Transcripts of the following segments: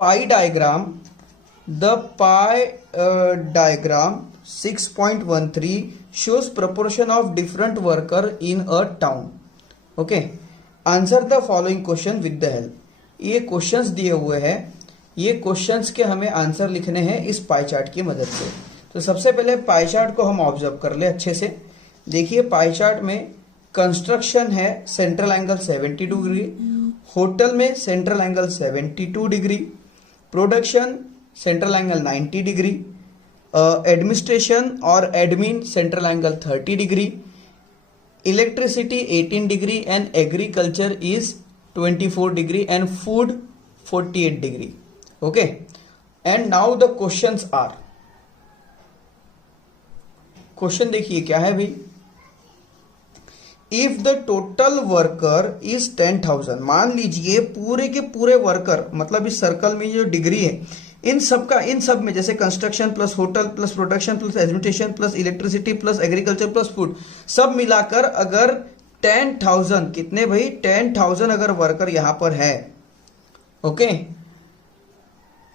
Pie diagram, the pie diagram 6.13 shows proportion of different worker in a town. Okay, answer the following question with the help. ये questions दिए हुए हैं, ये questions के हमें answer लिखने हैं इस पाई चार्ट की मदद से। तो सबसे पहले पाई चार्ट को हम ऑब्जर्व कर ले अच्छे से। देखिए पाई चार्ट में कंस्ट्रक्शन है सेंट्रल एंगल 72 डिग्री, होटल में central angle 72 degree, production central angle 90 degree, administration और admin central angle 30 degree, electricity 18 degree and agriculture is 24 degree and food 48 degree. Okay, and now the questions are, question देखिए क्या है भाई। If the total worker is 10,000, मान लीजिए पूरे के पूरे वर्कर, मतलब इस सर्कल में जो डिग्री है इन सब में, जैसे construction plus hotel plus production plus administration plus electricity plus agriculture plus food, सब मिलाकर अगर 10,000, कितने भाई 10,000 अगर वर्कर यहां पर है, okay,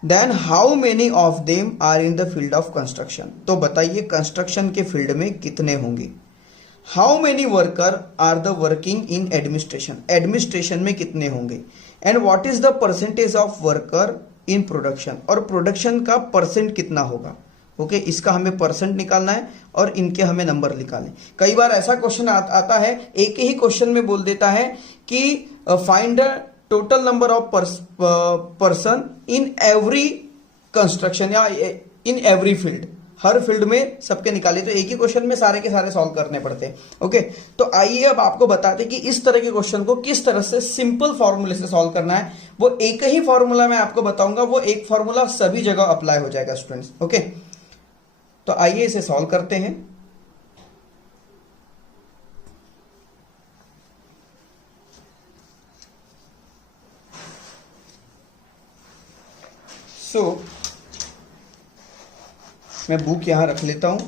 then how many of them are in the field of construction. तो बताइए कंस्ट्रक्शन के फील्ड में कितने होंगे। How many worker are the working in administration, administration में कितने होंगे, and what is the percentage of worker in production, और प्रोडक्शन का परसेंट कितना होगा। ओके, इसका हमें परसेंट निकालना है और इनके हमें नंबर निकालने। कई बार ऐसा क्वेश्चन आता है, एक ही क्वेश्चन में बोल देता है कि find the total number of person in every construction या इन एवरी फील्ड, हर फील्ड में सबके निकाले। तो एक ही क्वेश्चन में सारे के सारे सॉल्व करने पड़ते हैं। ओके, तो आइए अब आपको बताते हैं कि इस तरह के क्वेश्चन को किस तरह से सिंपल फॉर्मूले से सॉल्व करना है। वो एक ही फॉर्मूला मैं आपको बताऊंगा, वो एक फॉर्मूला सभी जगह अप्लाई हो जाएगा स्टूडेंट्स। ओके, तो आइए इसे सॉल्व करते हैं। मैं बुक यहां रख लेता हूं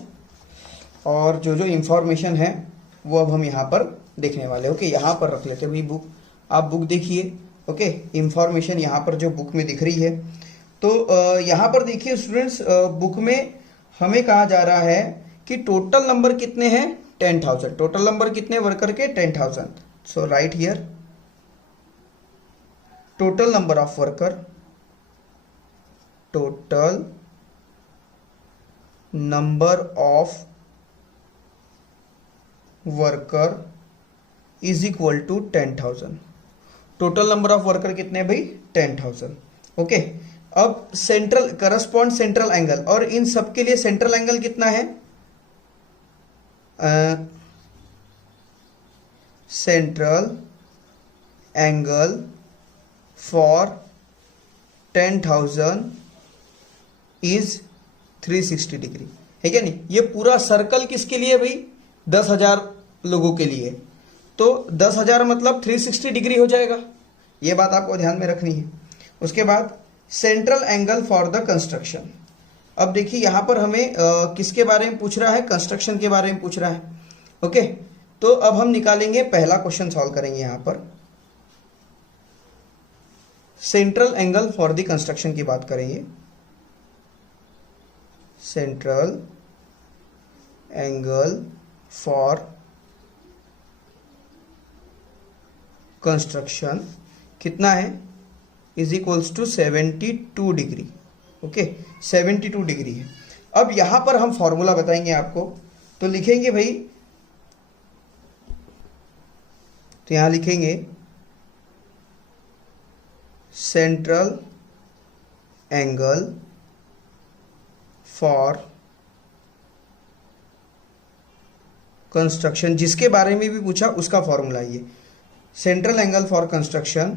और जो जो इंफॉर्मेशन है वो अब हम यहां पर देखने वाले। ओके, यहां पर रख लेते हैं भाई बुक, आप बुक देखिए। ओके, इंफॉर्मेशन यहां पर जो बुक में दिख रही है, तो यहां पर देखिए स्टूडेंट्स, बुक में हमें कहा जा रहा है कि टोटल नंबर कितने हैं 10,000, टोटल नंबर कितने वर्कर के 10,000। So right here total number of worker, total number of worker is equal to 10,000। Total number of worker कितने भाई 10,000। ओके, अब सेंट्रल करस्पॉन्ड सेंट्रल एंगल, और इन सब के लिए सेंट्रल एंगल कितना है, central angle for 10,000 is 360 degree, है क्या नहीं। ये पूरा सर्कल किसके लिए भाई 10,000 लोगों के लिए, तो 10,000 मतलब 360 डिग्री हो जाएगा। ये बात आपको ध्यान में रखनी है। उसके बाद central angle for the construction. अब देखिए यहां पर हमें किसके बारे में पूछ रहा है, कंस्ट्रक्शन के बारे में पूछ रहा है। ओके, तो अब हम निकालेंगे, पहला क्वेश्चन सॉल्व करेंगे। यहां पर central angle for the construction की बात करेंगे। सेंट्रल एंगल फॉर कंस्ट्रक्शन कितना है, is equals to 72 degree. Okay, 72 degree है। अब यहां पर हम फॉर्मूला बताएंगे आपको, तो लिखेंगे भाई, तो यहां लिखेंगे सेंट्रल एंगल फॉर कंस्ट्रक्शन, जिसके बारे में भी पूछा उसका फॉर्मूला ये सेंट्रल एंगल फॉर कंस्ट्रक्शन।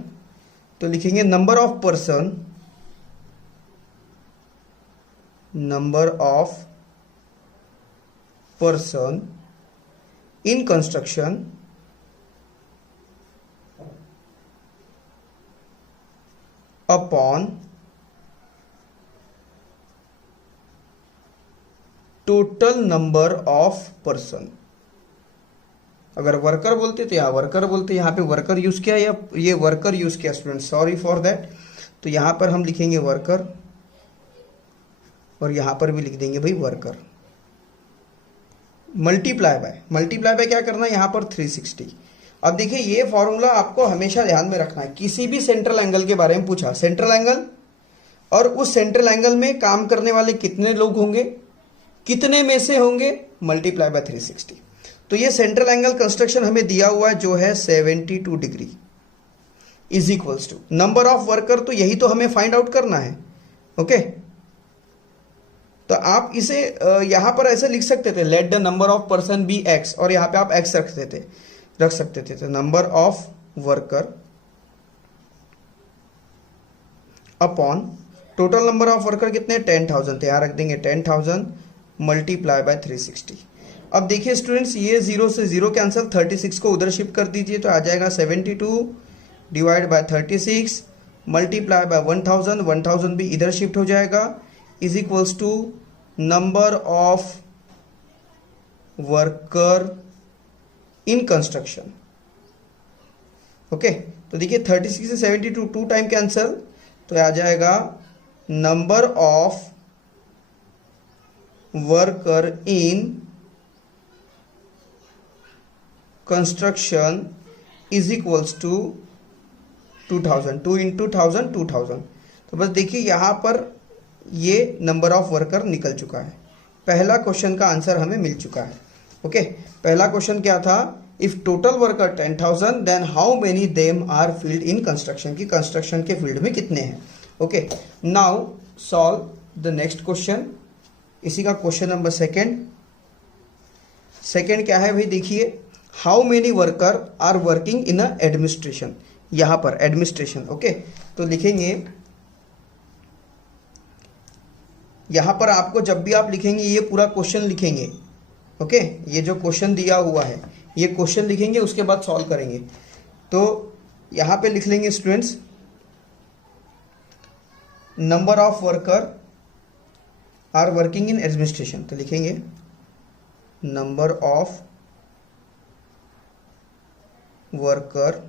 तो लिखेंगे number of person, number of person in construction upon total number of person. अगर वर्कर बोलते तो यहाँ वर्कर बोलते, यहाँ पे वर्कर यूज किया या ये वर्कर यूज किया स्टूडेंट, सॉरी फॉर दैट। तो यहाँ पर हम लिखेंगे वर्कर और यहाँ पर भी लिख देंगे भाई वर्कर। मल्टीप्लाई बाय क्या करना है यहाँ पर 360। अब देखिए ये फॉर्मूला आपको हमेशा ध्यान में रखना है। किसी भी सेंट्रल एंगल के बारे में पूछा, सेंट्रल एंगल और उस सेंट्रल एंगल में काम करने वाले कितने लोग होंगे, कितने में से होंगे, मल्टीप्लाई बाय 360। तो ये सेंट्रल एंगल कंस्ट्रक्शन हमें दिया हुआ है जो है 72 degree is equals to number of worker, तो यही तो हमें फाइंड आउट करना है। ओके, तो आप इसे यहां पर ऐसे लिख सकते थे, let the number of person be X, और यहां पे आप एक्स रख सकते थे। तो number of worker upon total number of worker कितने 10,000 थे, यहां रख देंगे 10,000 मल्टीप्लाई बाय 360। अब देखिए स्टूडेंट्स, ये 0 से 0 कैंसिल, 36 को उधर शिफ्ट कर दीजिए तो आ जाएगा 72 डिवाइड बाय 36 मल्टीप्लाई बाय 1000, 1000 भी इधर शिफ्ट हो जाएगा, is equals to number of worker in construction. Okay, तो देखिए 36 से 72 2 टाइम कैंसिल, तो आ जाएगा number of worker in construction is equals to 2000, 2 into 1000 2000। तो बस देखिए यहां पर ये नंबर ऑफ वर्कर निकल चुका है। पहला क्वेश्चन का आंसर हमें मिल चुका है। ओके, पहला क्वेश्चन क्या था, if total worker 10,000 then how many them are field in construction, की कंस्ट्रक्शन के फील्ड में कितने हैं। Okay, now solve the next question. इसी का क्वेश्चन नंबर सेकंड क्या है भाई, देखिए how many worker are working in a administration, यहां पर एडमिनिस्ट्रेशन। ओके, तो लिखेंगे यहां पर आपको जब भी आप लिखेंगे ये पूरा क्वेश्चन लिखेंगे। ओके, ये जो क्वेश्चन दिया हुआ है ये क्वेश्चन लिखेंगे, उसके बाद सॉल्व करेंगे। तो यहां पे लिख लेंगे students number of worker are working in administration, तो लिखेंगे number of worker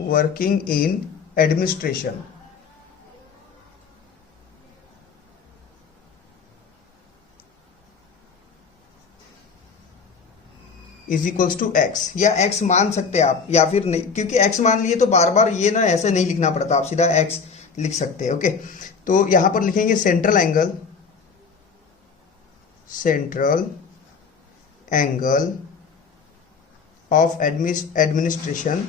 working in administration is equals to X, या एक्स मान सकते हैं आप, या फिर नहीं, क्योंकि एक्स मान लिए तो बार बार ये ना ऐसे नहीं लिखना पड़ता, आप सीधा एक्स लिख सकते हैं। ओके, तो यहां पर लिखेंगे central angle of administration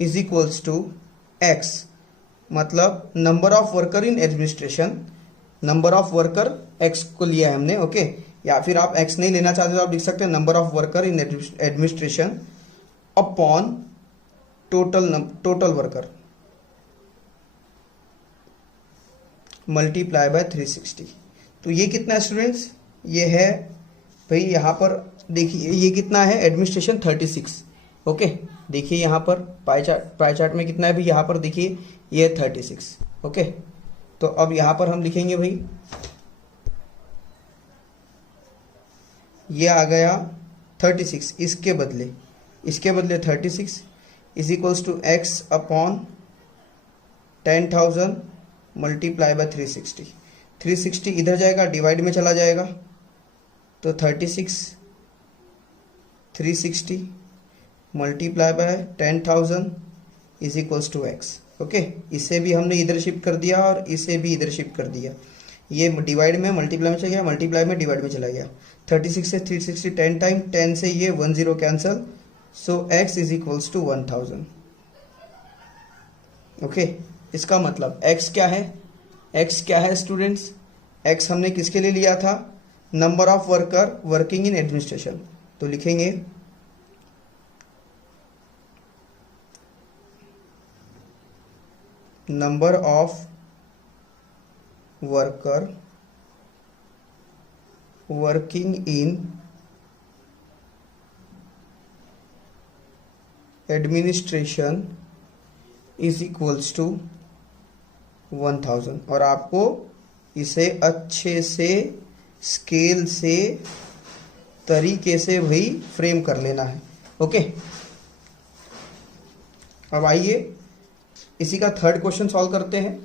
is equals to x, मतलब number of worker in administration, number of worker x को लिया है हमने। ओके, या फिर आप एक्स नहीं लेना चाहते तो आप लिख सकते हैं number of worker in administration upon total worker multiply by 360। तो ये कितना है स्टूडेंट्स, ये है भाई यहां पर देखिए ये कितना है, एडमिनिस्ट्रेशन 36। ओके, देखिए यहां पर पाई चार्ट में कितना है भाई, यहां पर देखिए ये 36। ओके, तो अब यहां पर हम लिखेंगे भाई ये आ गया 36, इसके बदले 36 is equals to x upon 10,000 multiply by 360। 360 इधर जाएगा, डिवाइड में चला जाएगा, तो 36 360 multiply by 10,000 is equals to X. Okay, इसे भी हमने इधर शिफ्ट कर दिया और इसे भी इधर शिफ्ट कर दिया, ये डिवाइड में मल्टीप्लाई में चला गया, मल्टीप्लाई में डिवाइड में चला गया। 36 से 360 10 टाइम, 10 से ये 10 cancel, so x is equals to 1000। Okay, इसका मतलब x क्या है स्टूडेंट्स, x हमने किसके लिए लिया था, number of worker working in administration. तो लिखेंगे number of worker working in administration is equals to 1000, और आपको इसे अच्छे से स्केल से तरीके से वही फ्रेम कर लेना है। ओके, अब आइए इसी का थर्ड क्वेश्चन सॉल्व करते हैं।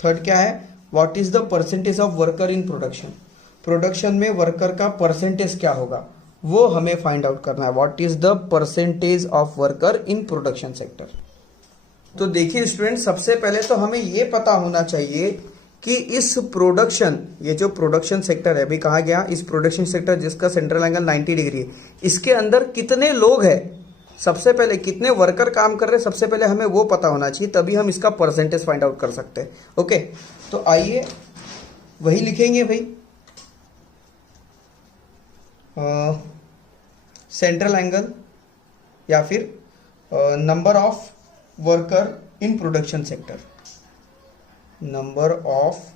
थर्ड क्या है, what is the percentage of worker in production. Production में वर्कर का परसेंटेज क्या होगा वो हमें फाइंड आउट करना है। What is the percentage of worker in production sector. तो देखिए स्टूडेंट, सबसे पहले तो हमें ये पता होना चाहिए कि इस प्रोडक्शन, ये जो प्रोडक्शन सेक्टर है अभी कहा गया, इस प्रोडक्शन सेक्टर जिसका सेंट्रल एंगल 90 डिग्री है, इसके अंदर कितने लोग हैं, सबसे पहले कितने वर्कर काम कर रहे हैं, सबसे पहले हमें वो पता होना चाहिए, तभी हम इसका परसेंटेज फाइंड आउट कर सकते हैं। ओके, तो आइए वही लिखेंगे भाई, सेंट्रल एंगल या फिर number of worker in production sector, number of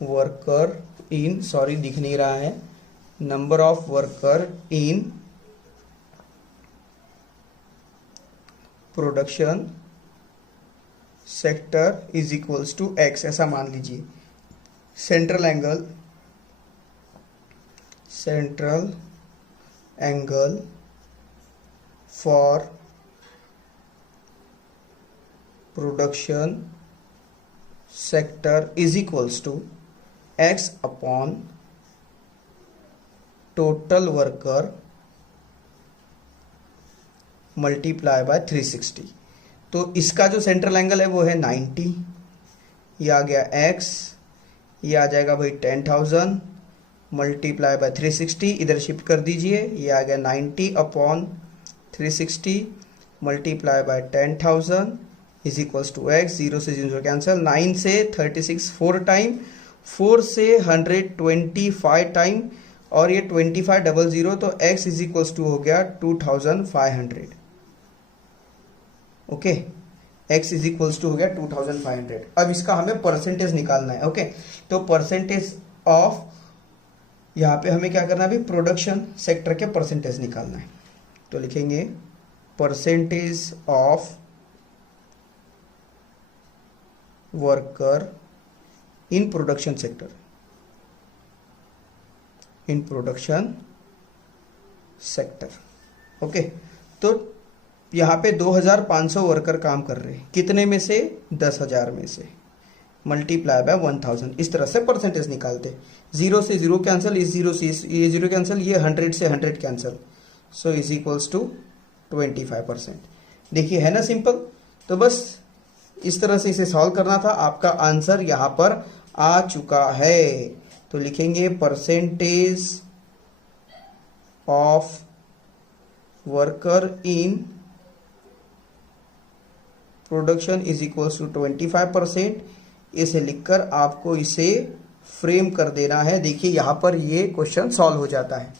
worker in, sorry दिख नहीं रहा है, number of worker in production sector is equals to x, ऐसा मान लीजिए। Central angle for production sector is equals to x upon total worker multiply by 360। तो इसका जो सेंट्रल एंगल है वो है 90, ये आ गया x, ये आ जाएगा भाई 10,000 मल्टीप्लाई बाय 360, इधर शिफ्ट कर दीजिए, ये आ गया 90 upon 360 multiply by 10,000 is equals to x. 0 से 0 कैंसिल, 9 से 36 4 टाइम, 4 से 125 टाइम, और ये 2500, तो x इज इक्वल्स टू हो गया 2500। Okay, x is equals to हो गया 2500। अब इसका हमें परसेंटेज निकालना है। ओके, तो परसेंटेज ऑफ, यहाँ पे हमें क्या करना है अभी, प्रोडक्शन सेक्टर के परसेंटेज निकालना है। तो लिखेंगे percentage of worker in production sector, in production sector. Okay, तो यहाँ पे 2500 वर्कर काम कर रहे हैं, कितने में से, 10,000 में से, मल्टीप्लाई बाय 1000, इस तरह से परसेंटेज निकालते। 0 से 0 कैंसिल, इस 0 से ये 0 कैंसिल, ये 100 से 100 cancel, so is equals to 25%। देखिए है ना सिंपल। तो बस इस तरह से इसे सॉल्व करना था, आपका आंसर यहाँ पर आ चुका है। तो लिखेंगे percentage of worker in production is equals to 25%। इसे लिखकर आपको इसे फ्रेम कर देना है। देखिए यहाँ पर ये क्वेश्चन सॉल्व हो जाता है।